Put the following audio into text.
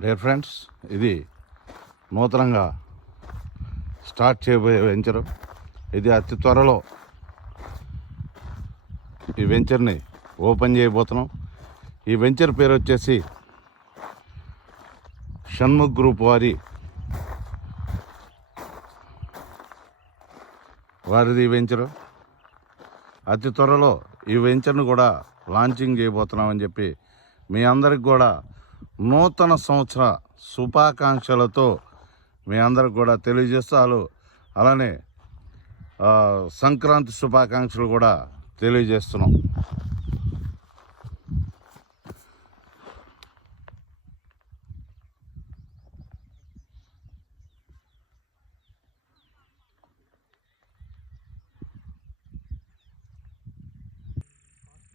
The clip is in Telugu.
డియర్ ఫ్రెండ్స్, ఇది నూతనంగా స్టార్ట్ చేయబోయే వెంచరు. ఇది అతి త్వరలో ఈ వెంచర్ని ఓపెన్ చేయబోతున్నాం. ఈ వెంచర్ పేరు వచ్చేసి షణ్ముఖ్ గ్రూప్ వారిది ఈ వెంచరు. అతి త్వరలో ఈ వెంచర్ను కూడా లాంచింగ్ చేయబోతున్నామని చెప్పి మీ అందరికి కూడా నూతన సంవత్సర శుభాకాంక్షలతో మీ అందరికి కూడా తెలియజేస్తూ అలానే సంక్రాంతి శుభాకాంక్షలు కూడా తెలియజేస్తున్నాం.